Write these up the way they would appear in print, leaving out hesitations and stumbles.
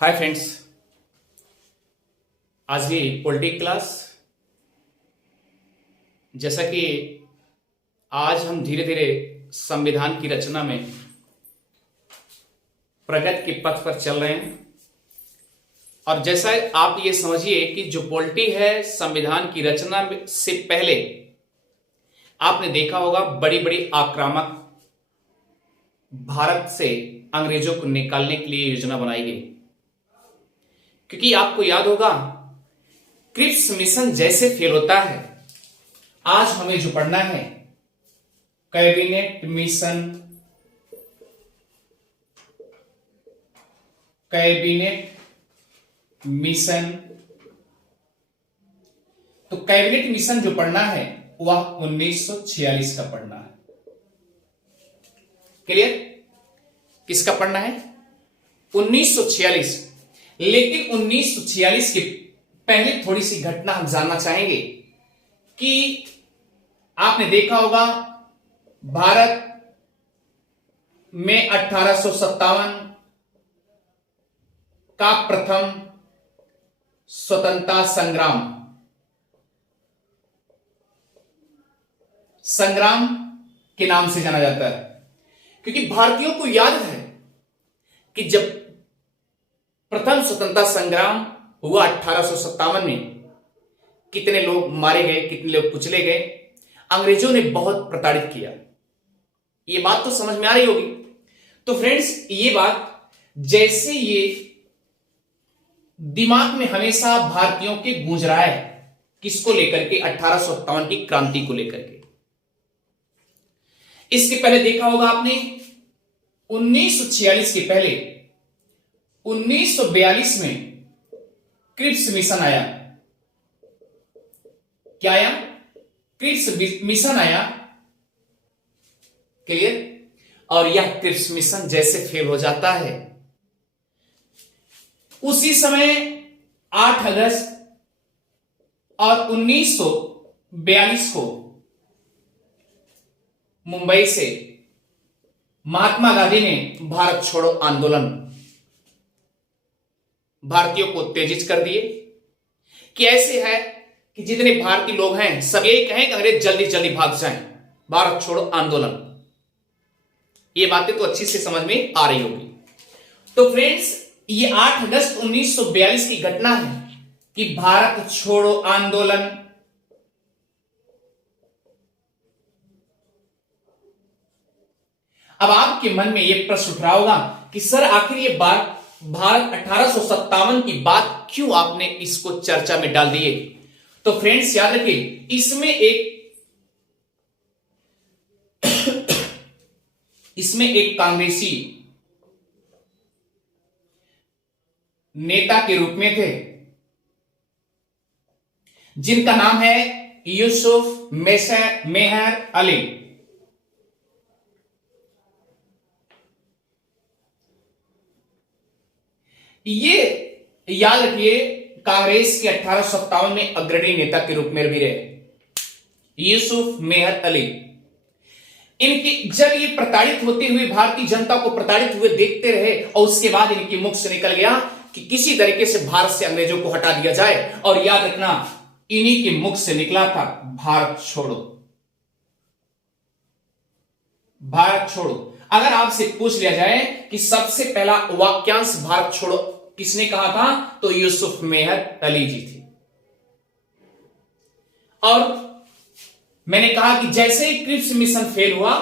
Hi friends. आज ये politic class. जैसा कि आज हम धीरे धीरे संविधान की रचना में प्रगति के पथ पर चल रहे हैं। और जैसा आप ये समझिए कि जो पॉलिटी है संविधान की रचना से पहले आपने देखा होगा बड़ी बड़ी आक्रामक भारत से अंग्रेजों को निकालने के लिए योजना बनाई गई। क्योंकि आपको याद होगा क्रिप्स मिशन जैसे फेल होता है, आज हमें जो पढ़ना है कैबिनेट मिशन, तो कैबिनेट मिशन जो पढ़ना है वह 1946 का पढ़ना है। क्लियर? किसका पढ़ना है? 1946। लेकिन 1946 के पहले थोड़ी सी घटना हम जानना चाहेंगे कि आपने देखा होगा भारत में 1857 का प्रथम स्वतंत्रता संग्राम के नाम से जाना जाता है। क्योंकि भारतीयों को याद है कि जब प्रथम स्वतंत्रता संग्राम हुआ 1857 में, कितने लोग मारे गए, कितने लोग कुचले गए, अंग्रेजों ने बहुत प्रताड़ित किया। ये बात तो समझ में आ रही होगी। तो फ्रेंड्स, ये बात जैसे ये दिमाग में हमेशा भारतीयों के गूंज रहा है, किसको लेकर के? 1857 की क्रांति को लेकर के। इसके पहले देखा होगा आपने 1946 के पहले 1942 में क्रिप्स मिशन आया। क्या आया? क्रिप्स मिशन आया। क्लियर? और यह क्रिप्स मिशन जैसे फेल हो जाता है, उसी समय 8 अगस्त और 1942 को मुंबई से महात्मा गांधी ने भारत छोड़ो आंदोलन भारतीयों को उत्तेजित कर दिए। कि ऐसे है कि जितने भारतीय लोग हैं सब यही कहें कि अंग्रेज जल्दी जल्दी भाग जाएं, भारत छोड़ो आंदोलन। ये बातें तो अच्छी से समझ में आ रही होगी। तो फ्रेंड्स, ये 8 अगस्त 1942 की घटना है कि भारत छोड़ो आंदोलन अब आपके मन में यह प्रश्न उठ रहा होगा कि सर आखिर ये बात भारत 1857 की बात क्यों आपने इसको चर्चा में डाल दिए? तो फ्रेंड्स याद रखिए, इसमें एक कांग्रेसी नेता के रूप में थे जिनका नाम है यूसुफ मेहर अली। ये याद रखिए, कांग्रेस के 1857 में अग्रणी नेता के रूप में भी रहे यूसुफ मेहर अली। इनकी जब ये प्रताड़ित होते हुए भारतीय जनता को प्रताड़ित हुए देखते रहे और उसके बाद इनके मुख से निकल गया कि किसी तरीके से भारत से अंग्रेजों को हटा दिया जाए। और याद रखना, इन्हीं के मुख से निकला था भारत छोड़ो, भारत छोड़ो। अगर आपसे पूछ लिया जाए कि सबसे पहला वाक्यांश भारत छोड़ो किसने कहा था, तो यूसुफ मेहर अली जी थे। और मैंने कहा कि जैसे ही क्रिप्स मिशन फेल हुआ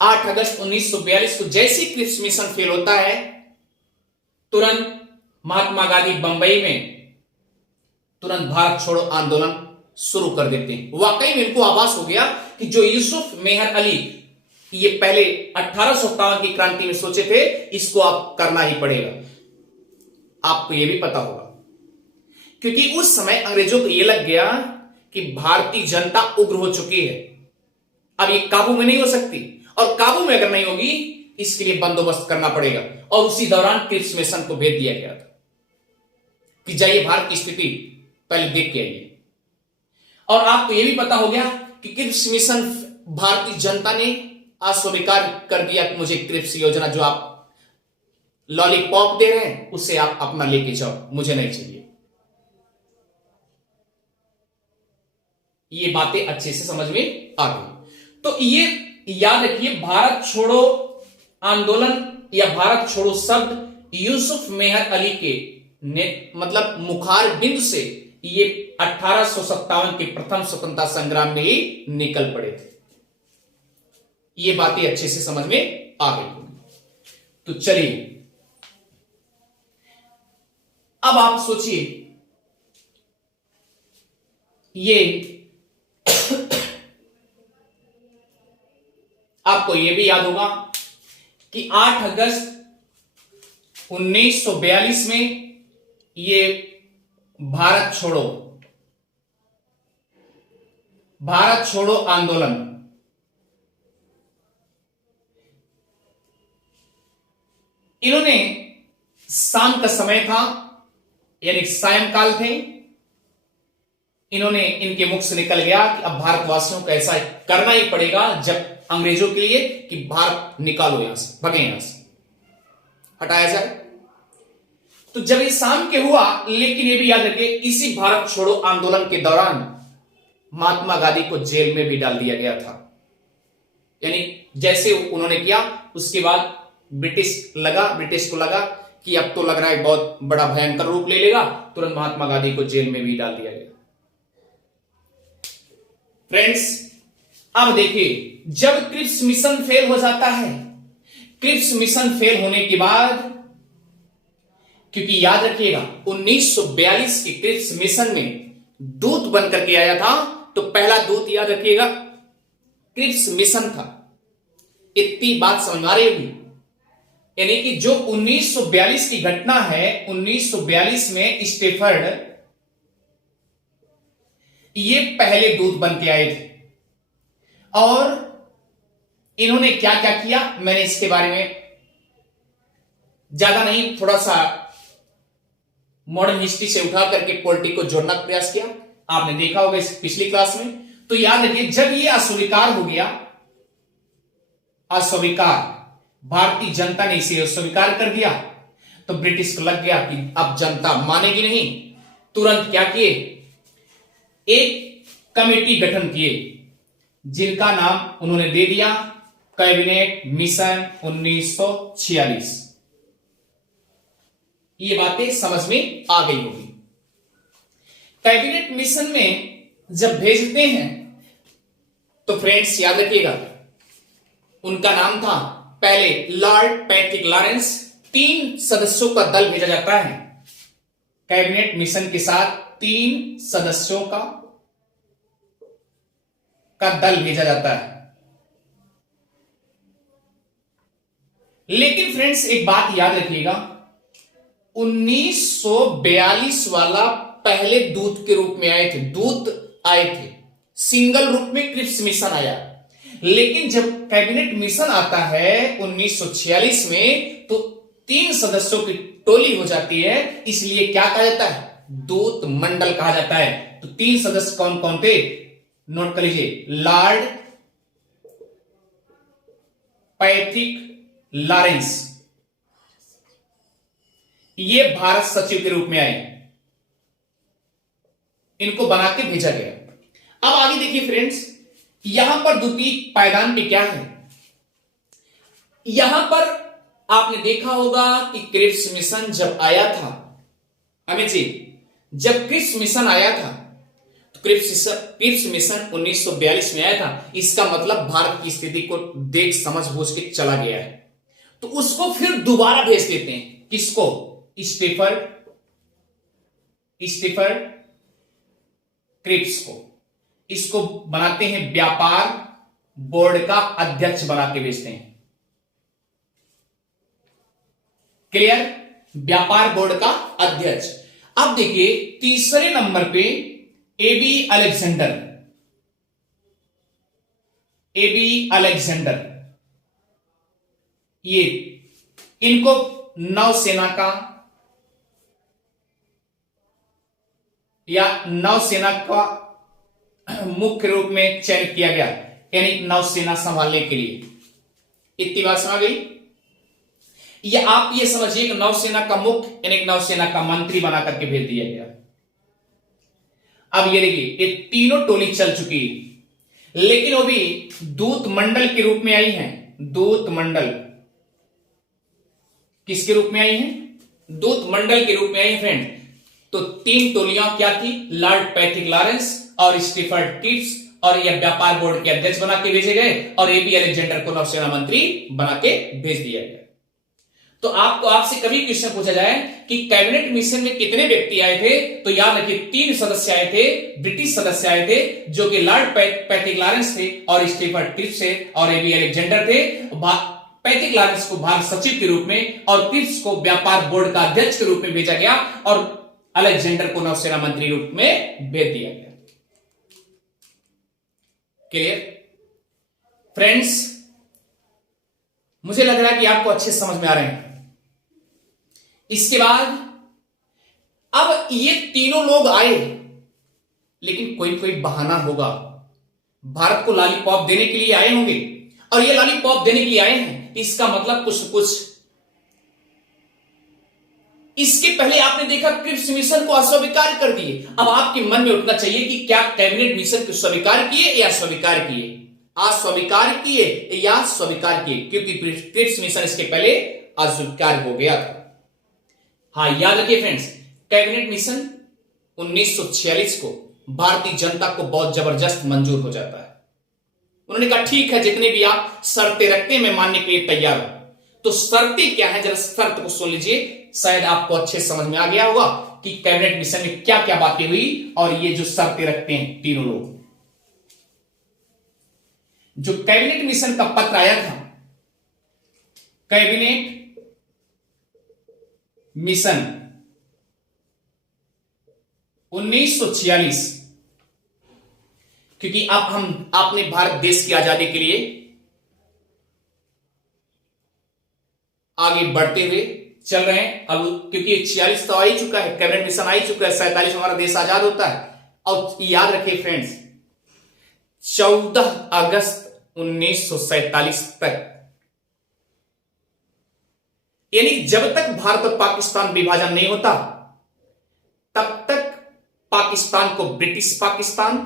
8 अगस्त 1942 को, जैसे ही क्रिप्स मिशन फेल होता है, तुरंत महात्मा गांधी बंबई में तुरंत भारत छोड़ो आंदोलन शुरू कर देते हैं। वाकई में इनको आभास हो गया कि जो यूसुफ मेहर अली ये पहले 1857 की क्रांति में सोचे थे, इसको आप करना ही पड़ेगा। आपको यह भी पता होगा क्योंकि उस समय अंग्रेजों को यह लग गया कि भारतीय जनता उग्र हो चुकी है, अब ये काबू में नहीं हो सकती, और काबू में अगर नहीं होगी इसके लिए बंदोबस्त करना पड़ेगा। और उसी दौरान क्रिप्स मिशन को भेज दिया गया था कि जाइए भारत की स्थिति पहले देख के आइए। और आपको यह भी पता हो गया कि क्रिप्स मिशन भारतीय जनता ने अस्वीकार कर दिया कि मुझे क्रिप्स योजना जो आप लॉलीपॉप दे रहे हैं, उसे आप अपना लेके जाओ, मुझे नहीं चाहिए। ये बातें अच्छे से समझ में आ गई। तो ये याद रखिए, भारत छोड़ो आंदोलन या भारत छोड़ो शब्द यूसुफ मेहर अली के ने मतलब मुखार बिंदु से ये 1857 के प्रथम स्वतंत्रता संग्राम में ही निकल पड़े थे। ये बातें अच्छे से समझ में आ गई होंगी। तो चलिए अब आप सोचिए, ये आपको यह भी याद होगा कि 8 अगस्त 1942 में ये भारत छोड़ो आंदोलन, इन्होंने शाम का समय था यानी सायंकाल थे, इन्होंने इनके मुख से निकल गया कि अब भारतवासियों को ऐसा करना ही पड़ेगा जब अंग्रेजों के लिए कि भारत निकालो यहां से, भगे यहां से, हटाया जाए। तो जब ये शाम के हुआ, लेकिन ये भी याद रखिए इसी भारत छोड़ो आंदोलन के दौरान महात्मा गांधी को जेल में भी डाल दिया गया था। यानी जैसे उन्होंने किया, उसके बाद ब्रिटिश को लगा कि अब तो लग रहा है बहुत बड़ा भयंकर रूप ले लेगा, तुरंत महात्मा गांधी को जेल में भी डाल दिया गया। फ्रेंड्स अब देखिए, जब क्रिप्स मिशन फेल हो जाता है, क्रिप्स मिशन फेल होने के बाद, क्योंकि याद रखिएगा 1942 के क्रिप्स मिशन में दूत बनकर के आया था, तो पहला दूत याद रखिएगा क्रिप्स मिशन था। इतनी बात समझ आ रही होगी, यानी कि जो 1942 की घटना है, 1942 में स्टेफर्ड ये पहले दूत बन के आए थे। और इन्होंने क्या क्या किया, मैंने इसके बारे में ज्यादा नहीं, थोड़ा सा मॉडर्न हिस्ट्री से उठा करके पॉलिटिक्स को जोड़ने का प्रयास किया। आपने देखा होगा इस पिछली क्लास में। तो याद रखिए, जब ये अस्वीकार हो गया, अस्वीकार, भारतीय जनता ने इसे अस्वीकार कर दिया, तो ब्रिटिश को लग गया कि अब जनता मानेगी नहीं। तुरंत क्या किए, एक कमेटी गठन किए, जिनका नाम उन्होंने दे दिया कैबिनेट मिशन 1946। ये बातें समझ में आ गई होगी। कैबिनेट मिशन में जब भेजते हैं तो फ्रेंड्स याद रखिएगा, उनका नाम था पहले लॉर्ड पैट्रिक लॉरेंस। 3 सदस्यों का दल भेजा जाता है कैबिनेट मिशन के साथ, 3 सदस्यों का दल भेजा जाता है। लेकिन फ्रेंड्स एक बात याद रखिएगा, 1942 वाला पहले दूत के रूप में आए थे, दूत आए थे, सिंगल रूप में क्रिप्स मिशन आया। लेकिन जब कैबिनेट मिशन आता है 1946 में, तो 3 सदस्यों की टोली हो जाती है, इसलिए क्या कहा जाता है, दूत मंडल कहा जाता है। तो 3 सदस्य कौन कौन थे, नोट कर लीजिए, लॉर्ड पैट्रिक लॉरेंस, ये भारत सचिव के रूप में आए, इनको बना के भेजा गया। अब आगे देखिए फ्रेंड्स, यहां पर द्वितीय पायदान पे क्या है, यहां पर आपने देखा होगा कि क्रिप्स मिशन जब आया था, अमित जी, जब क्रिप्स मिशन आया था, तो क्रिप्स मिशन 1942 में आया था, इसका मतलब भारत की स्थिति को देख समझ बूझ के चला गया है, तो उसको फिर दोबारा भेज देते हैं, किसको, स्टेफर्ड क्रिप्स को, इसको बनाते हैं व्यापार बोर्ड का अध्यक्ष बना के भेजते हैं। क्लियर, व्यापार बोर्ड का अध्यक्ष। अब देखिए तीसरे नंबर पे एबी अलेक्जेंडर, ये इनको नौसेना का या नौसेना का मुख्य रूप में चयन किया गया, यानी नौसेना संभालने के लिए। इतनी बात समझ गई। या आप ये समझिए कि नौसेना का मुख्य यानी एक नौसेना का मंत्री बना करके भेज दिया गया। अब ये देखिए ये तीनों टोली चल चुकी है, लेकिन वो भी दूत मंडल के रूप में आई है। दूत मंडल किसके रूप में आई है? दूत मंडल के रूप में आई है फ्रेंड। तो तीन टोलियां क्या थी? लॉर्ड पैट्रिक लॉरेंस और स्टीफर्ड टिप्स, और यह व्यापार बोर्ड के अध्यक्ष बना के भेजे गए, और एबी अलेक्जेंडर को नौसेना मंत्री बना के भेज दिया गया। तो आपसे कभी क्वेश्चन पूछा जाए कि कैबिनेट मिशन में कितने व्यक्ति आए थे, तो याद रखिए 3 सदस्य आए थे, ब्रिटिश सदस्य आए थे, जो कि लॉर्ड पैट्रिक लॉरेंस थे और स्टीफर्ड टिप्स थे और एबी अलेक्जेंडर थे। पैट्रिक लॉरेंस को भारत सचिव के रूप में और टिप्स को व्यापार बोर्ड का अध्यक्ष के रूप में भेजा गया, और अलेक्जेंडर को नौसेना मंत्री रूप में भेज दिया गया। Clear friends? मुझे लग रहा है कि आपको अच्छे समझ में आ रहे हैं। इसके बाद अब ये तीनों लोग आए, लेकिन कोई कोई बहाना होगा। भारत को लॉलीपॉप देने के लिए आए होंगे, और ये लॉलीपॉप देने के लिए आए हैं, इसका मतलब कुछ न कुछ। इसके पहले आपने देखा क्रिप्स मिशन को अस्वीकार कर दिए। अब आपके मन में उठना चाहिए कि क्या कैबिनेट मिशन को स्वीकार किए या स्वीकार किए? अस्वीकार किए या स्वीकार किए, क्योंकि क्रिप्स मिशन इसके पहले अस्वीकार हो गया था। हाँ, याद रखिए फ्रेंड्स, कैबिनेट मिशन 1946 को भारतीय जनता को बहुत जबरदस्त मंजूर हो जाता है। उन्होंने कहा ठीक है, जितने भी आप शर्तें रखते हैं मैं मानने के लिए तैयार हूं। तो शर्तें क्या है, जरा शर्त को सुन लीजिए, शायद आपको अच्छे समझ में आ गया होगा कि कैबिनेट मिशन में क्या क्या बातें हुई और ये जो शर्तें रखते हैं तीनों लोग। जो कैबिनेट मिशन का पत्र आया था, कैबिनेट मिशन 1946, क्योंकि अब हम अपने भारत देश की आजादी के लिए आगे बढ़ते हुए चल रहे हैं। अब क्योंकि 46 तो आ ही चुका है, कैबिनेट मिशन आ ही चुका है, 47 हमारा देश आजाद होता है। और याद रखिए फ्रेंड्स, 14 अगस्त 1947 तक, यानी जब तक भारत और पाकिस्तान विभाजन नहीं होता तब तक पाकिस्तान को ब्रिटिश पाकिस्तान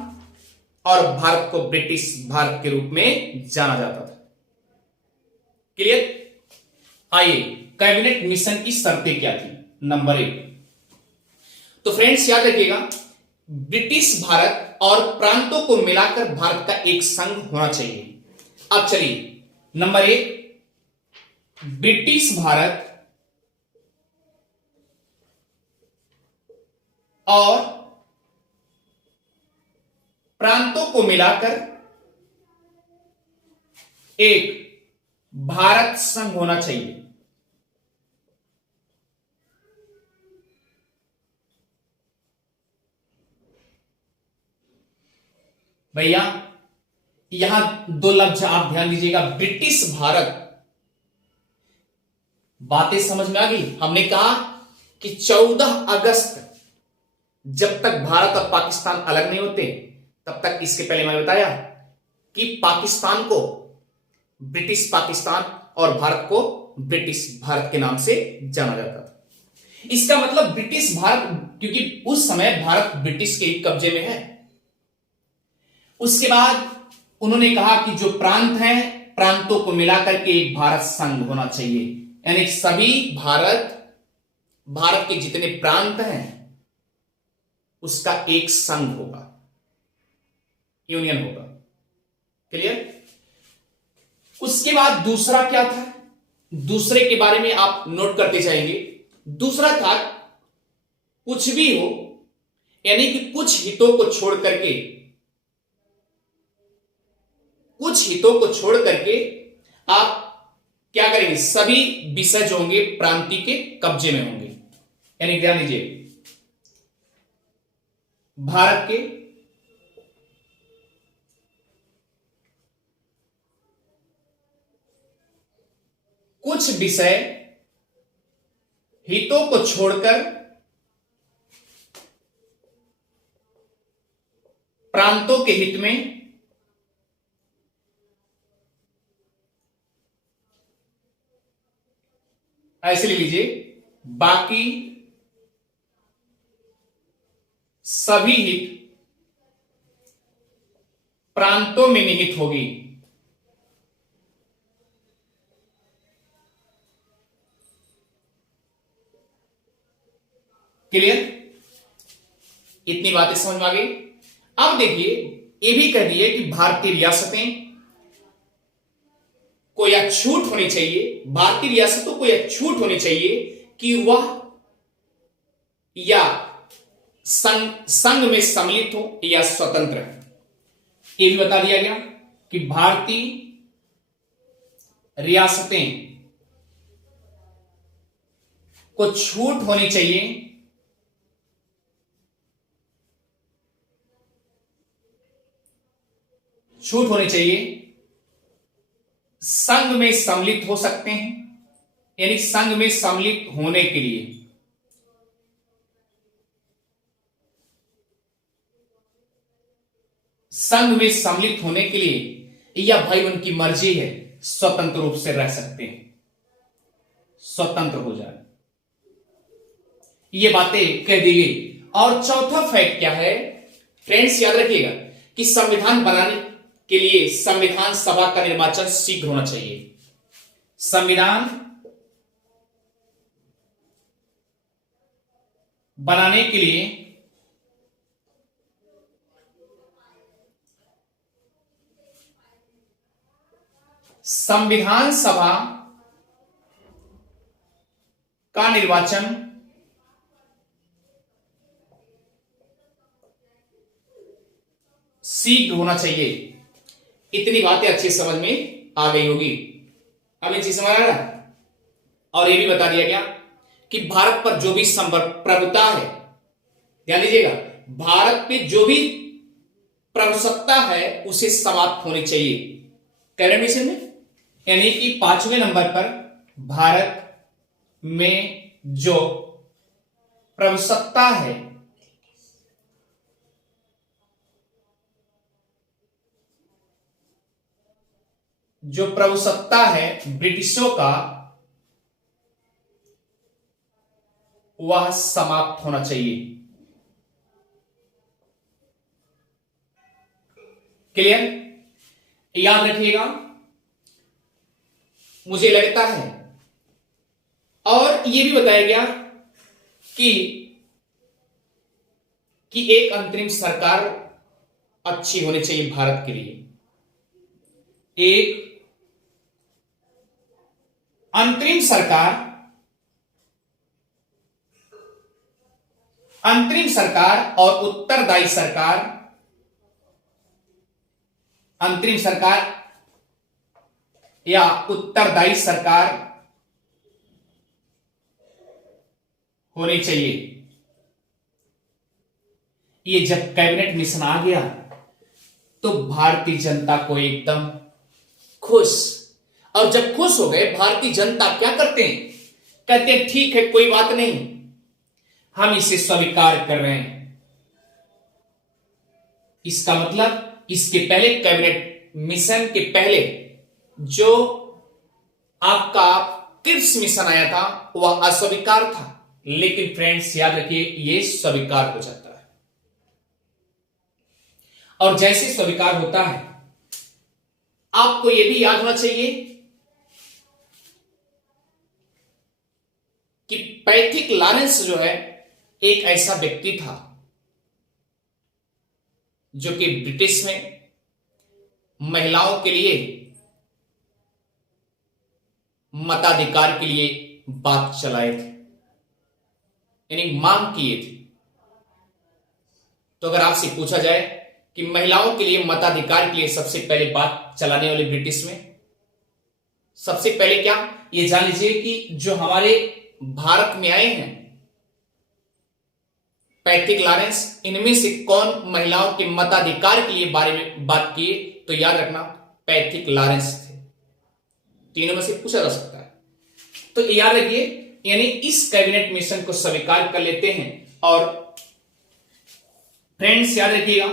और भारत को ब्रिटिश भारत के रूप में जाना जाता था। क्लियर? आइए, कैबिनेट मिशन की शर्तें क्या थी। नंबर 1, तो फ्रेंड्स याद रखिएगा, ब्रिटिश भारत और प्रांतों को मिलाकर भारत का एक संघ होना चाहिए। अब चलिए, नंबर 1, ब्रिटिश भारत और प्रांतों को मिलाकर एक भारत संघ होना चाहिए। भैया यहां 2 लफ्ज आप ध्यान दीजिएगा, ब्रिटिश भारत। बातें समझ में आ गई? हमने कहा कि 14 अगस्त, जब तक भारत और पाकिस्तान अलग नहीं होते तब तक, इसके पहले मैंने बताया कि पाकिस्तान को ब्रिटिश पाकिस्तान और भारत को ब्रिटिश भारत के नाम से जाना जाता था। इसका मतलब ब्रिटिश भारत, क्योंकि उस समय भारत ब्रिटिश के कब्जे में है। उसके बाद उन्होंने कहा कि जो प्रांत हैं, प्रांतों को मिलाकर के एक भारत संघ होना चाहिए, यानी सभी भारत के जितने प्रांत हैं उसका एक संघ होगा, यूनियन होगा। क्लियर? उसके बाद दूसरा क्या था, दूसरे के बारे में आप नोट करते जाएंगे। दूसरा था कुछ भी हो, यानी कि कुछ हितों को छोड़ करके, कुछ हितों को छोड़ करके आप क्या करेंगे, सभी विषय जो होंगे प्रांतीय के कब्जे में होंगे। यानी ध्यान दीजिए, भारत के कुछ विषय हितों को छोड़कर प्रांतों के हित में ऐसे ले लीजिए, बाकी सभी हित प्रांतों में निहित होगी। क्लियर? इतनी बातें समझ में आ गई। अब देखिए, ये भी कह दिए कि भारतीय रियासतें को यह छूट होनी चाहिए, भारतीय रियासतों को यह छूट होनी चाहिए कि वह या संघ में सम्मिलित हो या स्वतंत्र है। यह भी बता दिया गया कि भारतीय रियासतें को छूट होनी चाहिए संघ में सम्मिलित हो सकते हैं, यानी संघ में सम्मिलित होने के लिए या भाई उनकी मर्जी है, स्वतंत्र रूप से रह सकते हैं, स्वतंत्र हो जाए। ये बातें कह दी गई। और चौथा फैक्ट क्या है फ्रेंड्स, याद रखिएगा कि संविधान बनाने के लिए संविधान सभा का निर्वाचन शीघ्र होना चाहिए। संविधान बनाने के लिए संविधान सभा का निर्वाचन शीघ्र होना चाहिए। इतनी बातें अच्छी समझ में आ गई होगी। अब ये चीज समझ आ रहा है। और ये भी बता दिया गया कि भारत पर जो भी प्रभुता है, ध्यान दीजिएगा, भारत पे जो भी प्रभुसत्ता है उसे समाप्त होनी चाहिए कैबिनेट मिशन में। यानी कि 5वें नंबर पर भारत में जो प्रभुसत्ता है, ब्रिटिशों का, वह समाप्त होना चाहिए। क्लियर? याद रखिएगा, मुझे लगता है। और यह भी बताया गया कि एक अंतरिम सरकार अच्छी होनी चाहिए भारत के लिए। एक अंतरिम सरकार और उत्तरदायी सरकार, अंतरिम सरकार या उत्तरदायी सरकार होनी चाहिए। ये जब कैबिनेट मिशन आ गया तो भारतीय जनता को एकदम खुश, और जब खुश हो गए भारतीय जनता क्या करते हैं, कहते हैं ठीक है कोई बात नहीं, हम इसे स्वीकार कर रहे हैं। इसका मतलब इसके पहले कैबिनेट मिशन के पहले जो आपका क्रिप्स मिशन आया था वह अस्वीकार था, लेकिन फ्रेंड्स याद रखिए यह स्वीकार हो जाता है। और जैसे स्वीकार होता है, आपको यह भी याद होना चाहिए कि पैट्रिक लॉरेंस जो है एक ऐसा व्यक्ति था जो कि ब्रिटिश में महिलाओं के लिए मताधिकार के लिए बात चलाए थे, यानी मांग किए थे। तो अगर आपसे पूछा जाए कि महिलाओं के लिए मताधिकार के लिए सबसे पहले बात चलाने वाले ब्रिटिश में सबसे पहले क्या, ये जान लीजिए कि जो हमारे भारत में आए हैं पैट्रिक लॉरेंस, इनमें से कौन महिलाओं के मताधिकार के लिए बारे में बात किए, तो याद रखना पैट्रिक लॉरेंस थे। तीनों में से पूछा जा सकता है। तो याद रखिए, यानी इस कैबिनेट मिशन को स्वीकार कर लेते हैं। और फ्रेंड्स याद रखिएगा,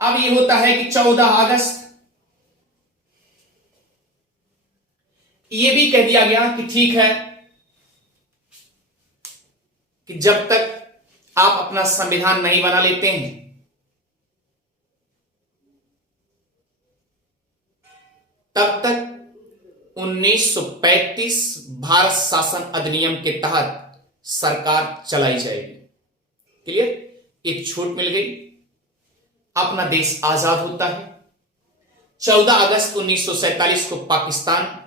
अब ये होता है कि 14 अगस्त यह भी कह दिया गया कि ठीक है कि जब तक आप अपना संविधान नहीं बना लेते हैं तब तक 1935 भारत शासन अधिनियम के तहत सरकार चलाई जाएगी। क्लियर? एक छूट मिल गई, अपना देश आजाद होता है। 14 अगस्त 1947 को पाकिस्तान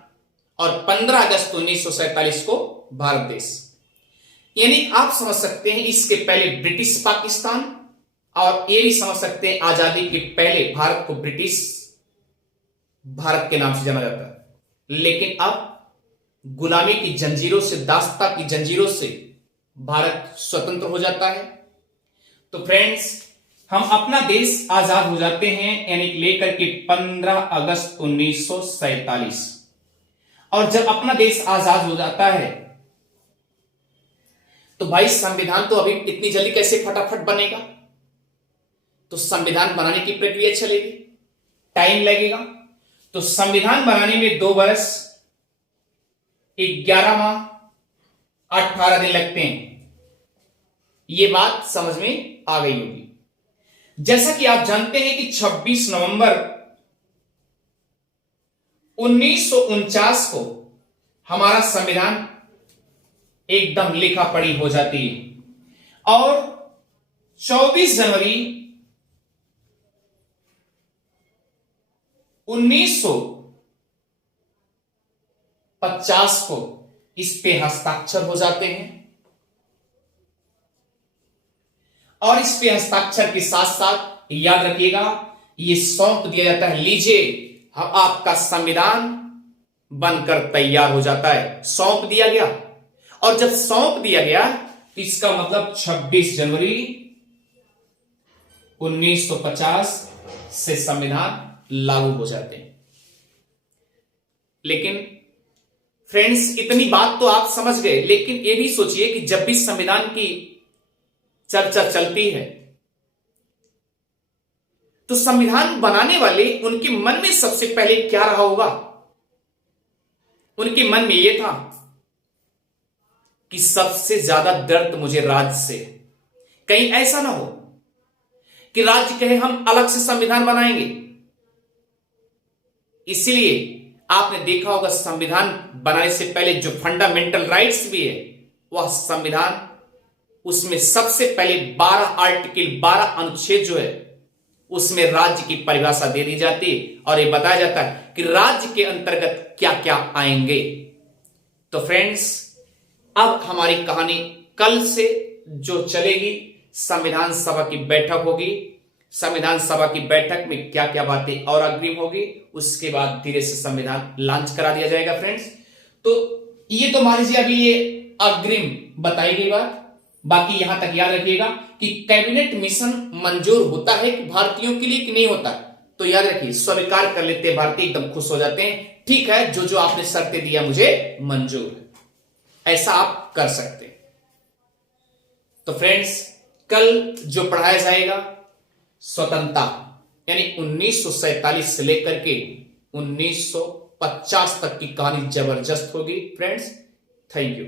और 15 अगस्त 1947 को भारत देश। यानी आप समझ सकते हैं इसके पहले ब्रिटिश पाकिस्तान, और ये भी समझ सकते हैं आजादी के पहले भारत को ब्रिटिश भारत के नाम से जाना जाता है। लेकिन अब गुलामी की जंजीरों से, दास्ता की जंजीरों से भारत स्वतंत्र हो जाता है। तो फ्रेंड्स, हम अपना देश आजाद हो जाते हैं, यानी लेकर के 15 अगस्त 1947। और जब अपना देश आजाद हो जाता है तो भाई संविधान तो अभी इतनी जल्दी कैसे फटाफट बनेगा? तो संविधान बनाने की प्रक्रिया चलेगी, टाइम लगेगा। तो संविधान बनाने में 2 वर्ष 11 माह 18 दिन लगते हैं। यह बात समझ में आ गई होगी। जैसा कि आप जानते हैं कि 26 नवंबर 1949 को हमारा संविधान एकदम लिखा पढ़ी हो जाती है, और 24 जनवरी 1950 को इस पे हस्ताक्षर हो जाते हैं। और इस पे हस्ताक्षर के साथ साथ याद रखिएगा, ये सौंप दिया जाता है, लीजिए हम आपका संविधान बनकर तैयार हो जाता है। सौंप दिया गया, और जब सौंप दिया गया तो इसका मतलब 26 जनवरी 1950 से संविधान लागू हो जाते हैं। लेकिन फ्रेंड्स, इतनी बात तो आप समझ गए, लेकिन यह भी सोचिए कि जब भी संविधान की चर्चा चलती है तो संविधान बनाने वाले उनके मन में सबसे पहले क्या रहा होगा? उनके मन में यह था कि सबसे ज्यादा दर्द मुझे राज्य से। कहीं ऐसा ना हो कि राज्य कहे हम अलग से संविधान बनाएंगे। इसलिए आपने देखा होगा संविधान बनाने से पहले जो फंडामेंटल राइट्स भी है, वह संविधान, उसमें सबसे पहले 12 आर्टिकल 12 अनुच्छेद जो है उसमें राज्य की परिभाषा दे दी जाती है, और यह बताया जाता है कि राज्य के अंतर्गत क्या क्या आएंगे। तो फ्रेंड्स, अब हमारी कहानी कल से जो चलेगी, संविधान सभा की बैठक होगी। संविधान सभा की बैठक में क्या क्या बातें और अग्रिम होगी, उसके बाद धीरे से संविधान लॉन्च करा दिया जाएगा। फ्रेंड्स, तो ये तो मान लीजिए अभी ये अग्रिम बताई गई बात। बाकी यहां तक याद रखिएगा कि कैबिनेट मिशन मंजूर होता है कि भारतीयों के लिए कि नहीं होता। तो याद रखिए, स्वीकार कर लेते हैं भारतीय, एकदम खुश हो जाते हैं, ठीक है जो जो आपने शर्तें दिया मुझे मंजूर है। ऐसा आप कर सकते हैं। तो फ्रेंड्स, कल जो पढ़ाया जाएगा स्वतंत्रता, यानी 1947 से लेकर के 1950 तक की कहानी जबरदस्त होगी। Friends, thank you.